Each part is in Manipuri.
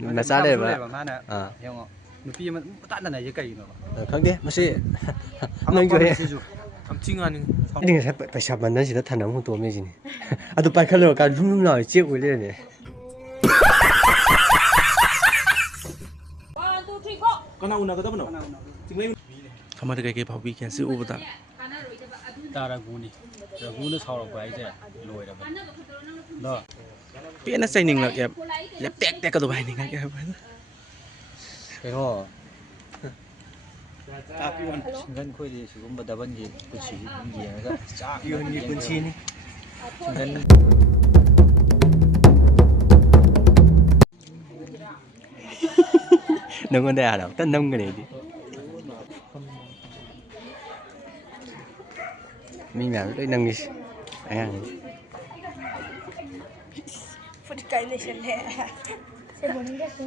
Masa leba. Yung nupi man tanda na je kayo no. Khangde masi Nang joy. Amchingan. Ding sa paisa bandan sida thanam hu to me jini. Adu pakhalo ka rum na che oi le ne. 1 2 3 go. Kana una ka dabno. Jinglai. Kamar kai phabi kyan si ubata. Taraguni. Raguna saurok bai je loi ra ba. Do. Pena saining lak yap. Lap tek tek ka do bai ni ka ba. Kero. Tapiwan singan khoi di sigumba daban ji kunchi ji ga tapiwan ni kunchi ni. Singan nông con đà đâu, tên nông cái này đi. Mình làm cái nông đi, ăn. Phụ cái này sẽ lẹ. Sẽ muốn đi cái gì?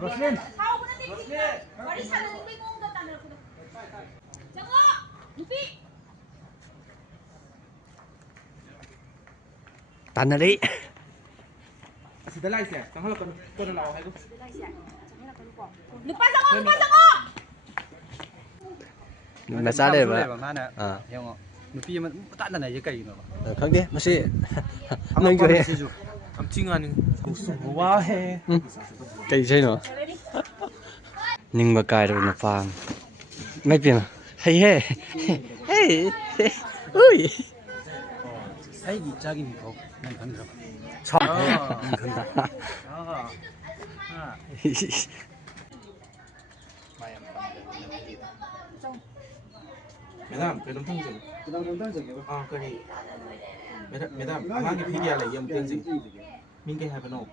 Roslyn. Tan đi. Sudah lah sih, tanggal kau dah lawa aku. Lupa sango. Masa leba. Yung nupi man tanda na je kayo no. Khangde masi joy. Amchingan. Wah he. Cái gì nữa? Nhưng mà cài rồi nó phang. Mấy tiền hay he. Hey. Ui. Ai gì cha kim ko nang kan ra. Chọ. Madam, cái đồng thang gì? Cái này. Madam, ang cái phi lại yam tiền gì? Mình cái hai bên nào?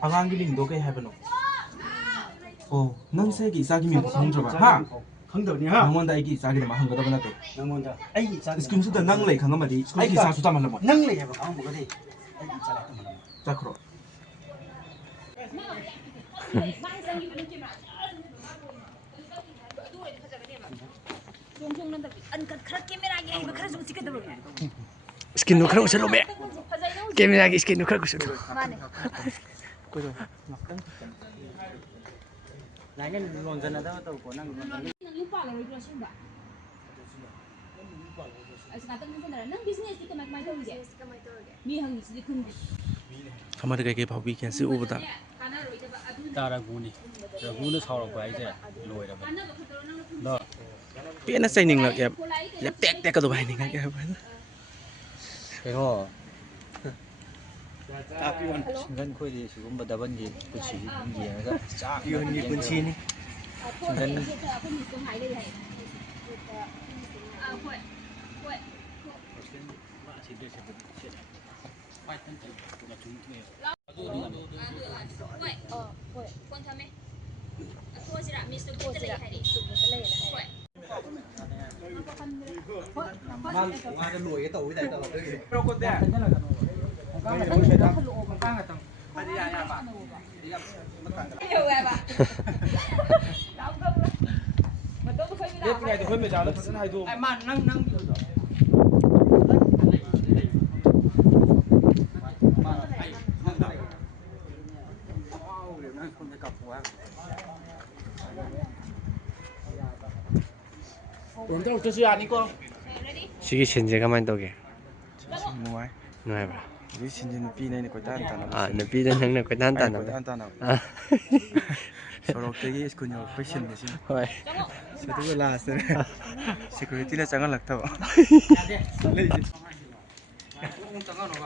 Ang cái linh đồ cái hai bên nào? Oh, nang say cái sa cái mình không cho ba? Ha? Không được nhỉ ha? Nang đây cái sa cái mà không có đâu bên đây. Nang đây. Ai cái sa? Skin sudah nang lay khang mà đi. Ai cái sa sudah mà làm. Nang lay apa? Ang bukan đi. Ai cái sa lay mà làm. Tak kro. Skin nó khá là mẹ. Camera cái skin nó khá là Này cái luồng dân là đâu có năng. Kamar kai phabi kyan si ubata. Taraguni. Raguna saurok bai je loi ra ba. Do. Pena saining lak yap. Lap tek tek ka do bai ni ka ba. Kero. Tapiwan singan khoi di sigumba daban ji kunchi ji ga tapiwan ni kunchi ni. Singan Ada lùi cái tàu cái này tàu cái. Đâu con té. Cái này không thể đâu. Không tăng à tầng. Anh đi ra bạn. Đi ra mất tăng. Nhiều rồi bạn. Đâu không. Mà tôi không đi đâu. Cái này thì hơi mệt giáo nó sẽ hay thua. Ai mà năng rồi. Untuk tu siapa ni kau? Sige chenje ka man toge. Muai. Noi ba. Ini sini nupi ni kau tan tan. Ah, nabi dan nang ko tan tan. Tan tan. Sorok tegi iskunyo fashion ni sini. Hoi. Satu ke last ni. Security la jangan लगता ba.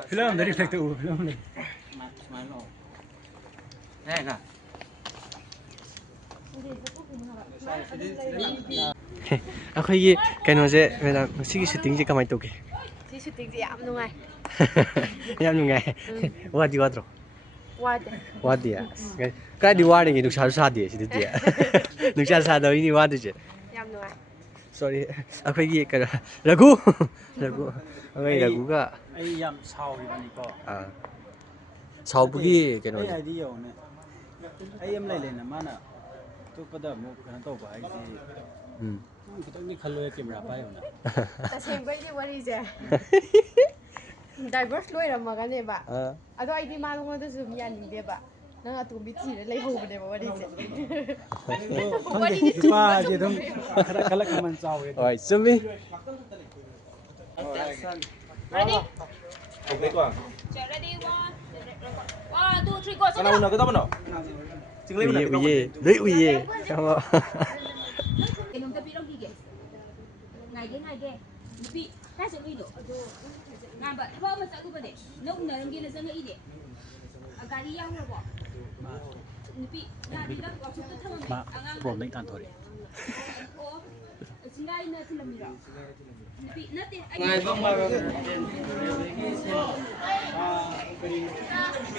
Film dari reflect tu film ni. Eh na. Akhoi cái nó sẽ là sige shooting gì kamay toge. Si shooting gì am nungai. Yam nungai. Wadi wadro. Wade. Wadi ya. Cái đi wadi ni nuksa sa di si di. Nuksa sa do ini wadi je. Yam nungai. sorry ꯑꯩꯈꯣꯏꯒꯤ ꯀꯩꯅꯣ ꯔꯘꯨ ꯑꯩꯈꯣꯏ ꯔꯘꯨꯒ ꯑꯩ ꯌꯥꯝ ꯁꯥꯎꯔꯤꯕꯅꯤꯀꯣ ꯁꯥꯎꯕꯒꯤ ꯀꯩꯅꯣ ꯑꯩ ꯍꯥꯏꯗꯤ ꯌꯦꯡꯉꯨꯅꯦ ꯑꯩ ꯑꯃ ꯂꯩꯅ ꯃꯥꯅ ꯑꯇꯣꯞꯄꯗ ꯑꯃꯨꯛ ꯀꯩꯅꯣ ꯇꯧꯕ ꯍꯥꯏꯁꯤ खितंगी खल्लो कैमरा पायोना तसेंबैदि वरीसे डाइवर्स लोइरमगनेबा अदो आइदि मानगोदसु मि यानिंगदेबा नंग अतोबि थिरे लेहौबनेबा वरीसे वरीदि पाजे दम खरा खला कमन चावे ओइ चुमी रेडी ओके को ready 1 2 3 go kana una kita mana cingli mana kita uye doi uye sama Nung tapi long dige. Ngai ge. Tapi ta se lui do. Ngan ba ba ma sa lu ba de. Nung na ngi na sa ngai de. Agari yang lo bo. Tapi na di da ko su ta thama. 마 프롬랭 탄토리 O. Singai na thilam ro. Tapi na te ai. ngai bang ba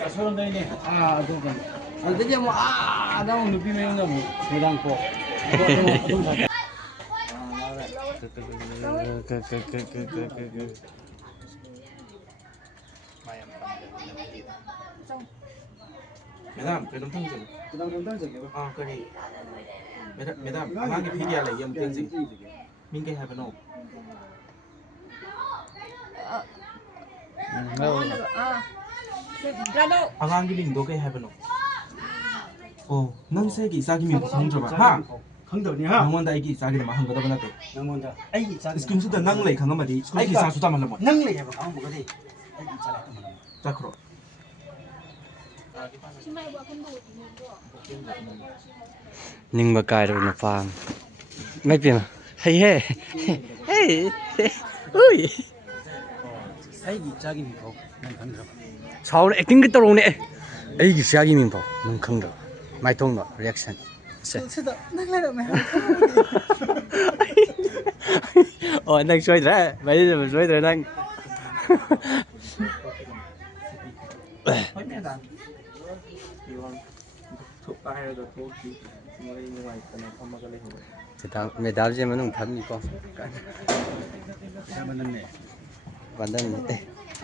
아소런 다이네 아 도간 알데게 뭐아 나온 누비 메용나 뭐 대단코 madam cái nấm thang gì cái này madam mang cái video này em tên gì mình cái hai bên nào 아가기 링도게 해보노. 넌 세기 싸기 미 성적아. 하. 강더니야 강원다 이기 싸기도 막 한거다 보나데. 양원다 아이기 짜기 스킨수도 낭레 강한마디. 아이기 싸수다 말라모. 낭레 해봐 강 뭐가디 아이기 짜라 자 그럼. ꯅꯤꯡꯕ ꯀꯥꯏꯔꯕ ꯅꯨꯄꯥ ꯃꯩ ꯄꯤꯃ ꯍꯩ ꯍꯦ ꯍꯦ ꯎꯏ 아이기 짜기 미고 난 강더라 ꯁꯥꯎꯔ ꯑꯦꯛꯇꯤꯡꯒ ꯇꯧꯔꯧꯅꯦ ꯑꯩꯒꯤ ꯆꯥꯒꯤ ꯃꯤꯡꯐꯥꯎ ꯅꯪ ꯈꯪꯗꯕ ꯃꯥꯏꯊꯣꯡꯗ ꯔꯤꯌꯦꯛꯁꯟ 스다 낭레라메 ꯑꯣ ꯅꯪ ꯁꯣꯏꯗ꯭ꯔꯦ ꯃꯩꯗ ꯁꯣꯏꯗ꯭ꯔꯦ ꯅꯪ ꯃꯦꯗꯥꯜꯁꯦ ꯃꯅꯨꯡ ꯊꯝꯅꯤꯀꯣ 만났네 ꯕꯟꯗꯟ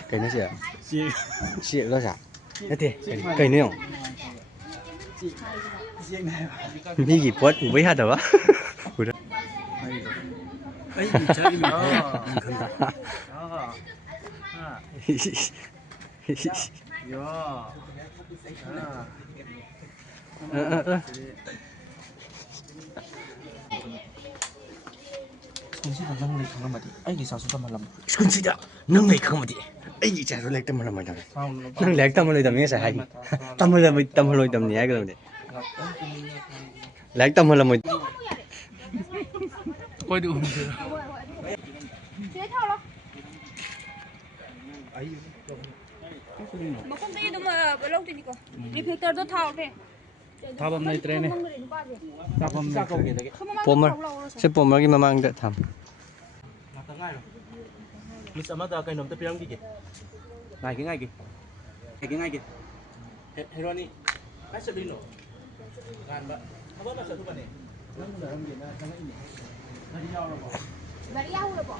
ꯀꯩꯅꯣ ꯁꯤ 시 ꯁꯤꯂꯣ ꯁꯥ ꯅꯠꯇꯦ ꯀꯩꯅꯣ ꯌꯦꯡꯉꯣ ꯃꯤꯒꯤ ꯄꯣꯠ ꯎꯕ ꯌꯥꯗꯕ 아이기 짜기 미고 난 강다 스킨수도 낭레 강한마디. 아이기 싸수다 말라모. 스kunsi다 ꯅꯪ ꯂꯩ ꯈꯪꯕꯗꯤ ꯑꯩꯒꯤ ꯏꯆꯥꯁꯨ ꯂꯥꯏꯔꯤꯛ ꯇꯝꯍꯜꯂꯝꯃꯣꯏꯗꯕꯅꯤ ꯅꯪ ꯂꯥꯏꯔꯤꯛ ꯇꯝꯍꯜꯂꯣꯏꯗꯕꯅꯤ ꯉꯁꯥꯏ ꯍꯥꯏꯒꯤ ꯇꯝꯍꯜꯂꯣꯏꯗꯕꯅꯤ ꯍꯥꯏꯒꯗꯕꯅꯤ ꯂꯥꯏꯔꯤꯛ ꯇꯝꯍꯜꯂꯝꯃꯣꯏ 거기 오는데. Thế thao lo. Mà không thấy đâu mà lâu thì có. Reflector đó thao thế. 답은 내 트레네 답은 내 트레네 뽀머 제 뽀머기 마망다 탐 나타나요. 미스 아마다 cái nấm tập pirang gì kì? Ngay cái. Heroni. Ai sẽ đi nổ? Gan bạn. Apa masa tu bane? Bari yahu lo bo.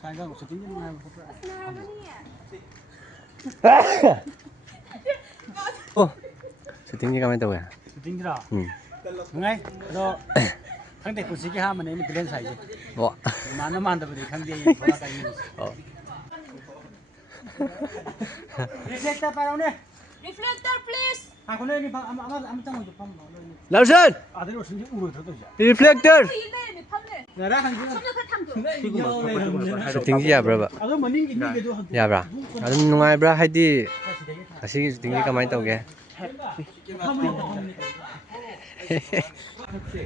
사이가 없어진 게 뭐야 세팅이 가면 또 뭐야 딩기라 ngay đó thằng để của sĩ cái ham mà nên mình lên xài chứ 뭐 mà nó mang được thì thằng gì có cái gì reflector para nè Reflector please. à con này đi bằng am tăng một phong 라우션 à đấy rồi sinh u rồi thôi 리플렉터 이네 몇 판네. 내가 한 게. 탐도. 세팅이 야브라바 아그 머닝 이미게도 야브라 아주 누가이브라 하이디 다시 세팅이 가만히 떠오게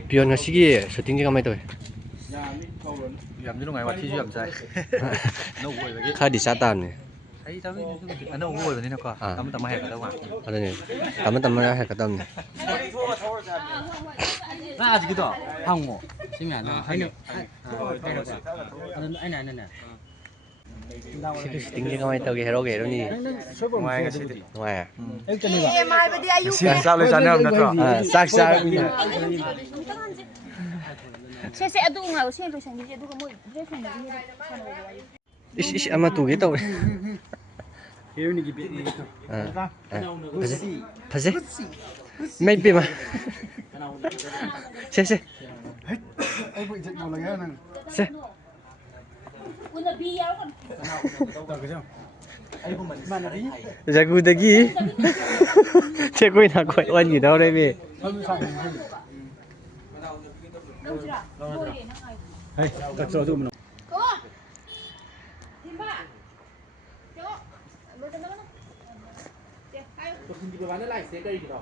비온 시기 세팅이 가만히 떠오게 Làm như lúc này mà thi làm sai. Nó quay vậy. 카디 사탄네 Thấy tao nó quay vậy nó coi. Tao mà hẹn tao mà. 아니 담은 할 것도 없네 나 아직도 항모 심이 안 나. 아니 아니 아니 ꯁꯤꯇꯤꯡꯁꯦ ꯀꯃꯥꯏꯅ ꯇꯧꯒꯦ ꯍꯦꯔꯣꯒ ꯍꯦꯔꯣꯅꯤ ꯅꯨꯡꯉꯥꯏ ꯉꯁꯤꯗꯤ ꯅꯨꯡꯉꯥꯏ ꯆꯥꯛ ꯂꯣꯏ ꯆꯥꯅꯔꯝ ꯅꯠꯇ꯭ꯔꯣ ꯆꯥꯛ ꯆꯥꯔꯕꯅꯤꯅ ꯁꯦ ꯑꯗꯨ ꯉꯥꯏꯌꯣ ꯁꯦ ꯂꯣꯏꯁꯟꯈꯤꯁꯦ ꯑꯗꯨꯒ ꯃꯣꯏ ꯗ꯭ꯔꯦꯁ ꯍꯣꯡꯕꯒꯤ ꯁꯥꯟꯅꯧꯕ ꯋꯥꯔꯤ ꯏꯁ ꯑꯃ ꯇꯨꯒꯦ ꯇꯧꯔꯦ ꯍꯦꯔꯣꯅꯤꯒꯤ ꯕꯦꯠꯅꯤ ꯐꯖꯩ ꯃꯩ ꯄꯤꯃ ꯁꯦ ꯑꯩꯕꯨ ꯏꯖꯠ ꯌꯣꯜꯂꯒꯦ ꯅꯪ ꯁꯦ ꯎꯟꯅ ꯕꯤ ꯌꯥꯎꯔꯛꯀꯅꯨ ꯖꯒꯨꯗꯒꯤ ꯆꯦꯛꯀꯣꯏ ꯅꯥꯀꯣꯏ ꯑꯣꯟꯈꯤꯗꯧꯔꯦꯃꯤ ꯂꯧꯁꯤꯔꯥ ꯂꯣꯏꯔꯦ ꯅꯪ ꯉꯥꯏꯕ ꯍꯩ ꯆꯠꯁꯨ ꯑꯗꯨꯝꯕꯅꯣ ꯊꯤꯟꯕ ꯂꯣꯏꯁꯟꯅꯕꯅ ꯍꯥꯏꯌꯣ ꯇꯣꯝꯊꯤꯟꯒꯤ ꯕꯕꯥꯅ ꯂꯥꯛꯏꯁꯦ ꯀꯔꯤꯒꯤꯅꯣ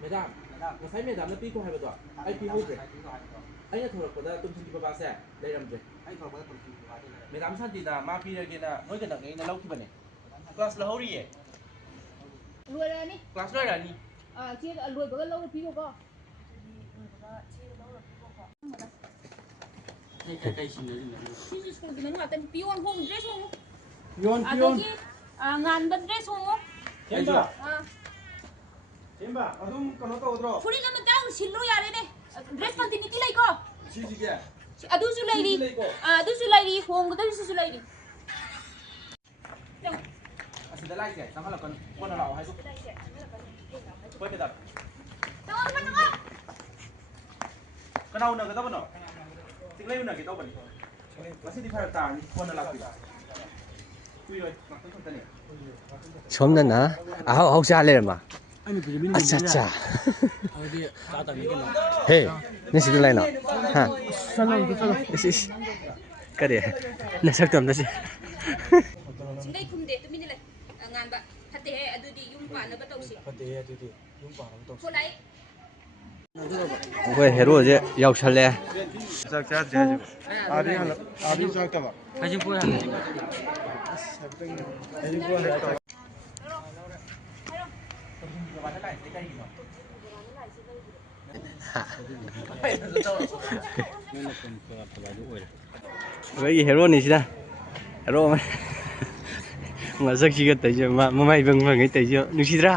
ꯃꯦꯗꯥꯝ ꯉꯁꯥꯏ ꯃꯦꯗꯥꯝꯅ ꯄꯤꯈꯣ ꯍꯥꯏꯕꯗꯣ ꯑꯩ ꯄꯤꯍꯧꯗ꯭ꯔꯦ ꯑꯩꯅ ꯊꯣꯔꯛꯄꯗ ꯇꯣꯝꯊꯤꯟꯒꯤ ꯕꯕꯥꯁꯦ ꯂꯩꯔꯝꯗ꯭ꯔꯦ ꯃꯦꯗꯥꯝ ꯁꯥꯟꯇꯤꯅ ꯃꯥ ꯄꯤꯔꯒꯦꯅ ꯅꯣꯏꯒ ꯅꯛꯅꯩꯅ ꯂꯧꯈꯤꯕꯅꯦ ꯀ꯭ꯂꯥꯁ ꯂꯧꯍꯧꯔꯤꯌꯦ ꯂꯣꯏꯔꯛꯑꯅꯤ ꯀ꯭ꯂꯥꯁ ꯂꯣꯏꯔꯛꯑꯅꯤ ꯆꯦ ꯂꯣꯏꯕꯒ ꯂꯧꯔ ꯄꯤꯔꯣꯀꯣ ꯁꯤꯁꯨ ꯁ꯭ꯀꯨꯜꯒꯤ ꯃꯅꯨꯡ ꯉꯥꯛꯇꯅꯤ ꯄꯤꯌꯣꯟ ꯍꯣꯡ ꯗ꯭ꯔꯦꯁ ꯍꯣꯡꯉꯨ ꯑꯗꯒꯤ ꯉꯥꯟꯕ ꯗ꯭ꯔꯦꯁ ꯍꯣꯡꯉꯨ ꯁꯦꯝꯕ ꯑꯗꯨꯝ ꯀꯩꯅꯣ ꯇꯧꯒꯗ꯭ꯔꯣ ꯐꯨꯔꯤꯠ ꯑꯃꯇꯪ ꯁꯤꯜꯂꯨ ꯌꯥꯔꯦꯅꯦ ꯗ꯭ꯔꯦꯁ ꯀꯟꯇꯤꯅ꯭ꯌꯨꯇꯤ ꯂꯩꯀꯣ ꯁꯤꯁꯤꯒꯦ ꯑꯗꯨꯁꯨ ꯂꯩꯔꯤ ꯑꯗꯨꯁꯨ ꯂꯩꯔꯤ ꯍꯣꯡꯒꯗꯧꯔꯤꯁꯤꯁꯨ ꯂꯩꯔꯤ ꯑꯁꯤꯗ ꯂꯥꯛꯏꯁꯦ ꯆꯪꯍꯜꯂꯛꯀꯅꯨ ꯀꯣꯟꯅ ꯂꯥꯛꯑꯣ ꯍꯥꯏꯕ ꯍꯣꯏ ꯃꯦꯗꯥꯝ ꯀꯅꯥ ꯎꯅꯒꯗꯕꯅꯣ ꯆꯤꯡꯂꯩ ꯎꯅꯒꯦ ꯇꯧꯕꯅꯤ ꯉꯁꯤꯗꯤ ꯐꯔꯛ ꯇꯥꯔꯅꯤ ꯀꯣꯟꯅ ꯂꯥꯛꯄꯤꯔꯣ ꯀꯨꯏꯔꯣꯏ ꯉꯥꯛꯇꯪ ꯈꯛꯇꯅꯦ ꯁꯣꯝꯗꯅ ꯑꯍꯥꯎ ꯑꯍꯥꯎ ꯆꯥ ꯂꯩꯔꯝꯕ ꯑꯠꯆꯥ ꯑꯠꯆꯥ ꯍꯦ ꯅꯁꯤꯗ ꯂꯩꯅꯣ ꯍꯥ ꯏꯁ ꯀꯔꯤ ꯅꯁꯛꯇꯣ ꯑꯝꯇ ꯆꯤꯡꯂꯩ ꯈꯨꯝꯗꯦ ꯇꯨꯃꯤꯟꯅ ꯂꯩ ꯉꯥꯟꯕ ꯐꯠꯇꯦꯍꯦ ꯑꯗꯨꯗꯤ ꯌꯨꯝ ꯄꯥꯟꯅꯕ ꯇꯧꯁꯤ ꯐꯠꯇꯦꯍꯦ ꯑꯗꯨꯗꯤ ꯌꯨꯝ ꯄꯥꯟꯅꯕ ꯇꯧꯁꯤ ꯊꯣꯛꯂꯛꯏ ꯑꯩꯈꯣꯏ ꯍꯦꯔꯣꯁꯦ ꯌꯥꯎꯁꯜꯂꯛꯑꯦ ꯆꯥꯛ ꯆꯥꯗ꯭ꯔꯤ ꯍꯥꯏꯁꯤꯕꯣ ꯑꯥꯗꯤ ꯆꯪꯉꯛꯇꯕ ꯍꯧꯖꯤꯛꯄꯨ ꯇꯣꯝꯊꯤꯟꯒꯤ ꯕꯕꯥꯅ ꯂꯥꯛꯏꯁꯦ ꯀꯔꯤꯒꯤꯅꯣ ꯑꯩꯈꯣꯏꯒꯤ ꯍꯦꯔꯣꯅꯤꯁꯤꯅ ꯍꯦꯔꯣ ꯑꯃ ꯃꯁꯛꯁꯤꯒ ꯇꯩꯁꯦ ꯃꯃꯥꯏ ꯕꯪ ꯕꯪꯒꯩ ꯇꯩꯁꯦ ꯅꯨꯡꯁꯤꯗ꯭ꯔꯥ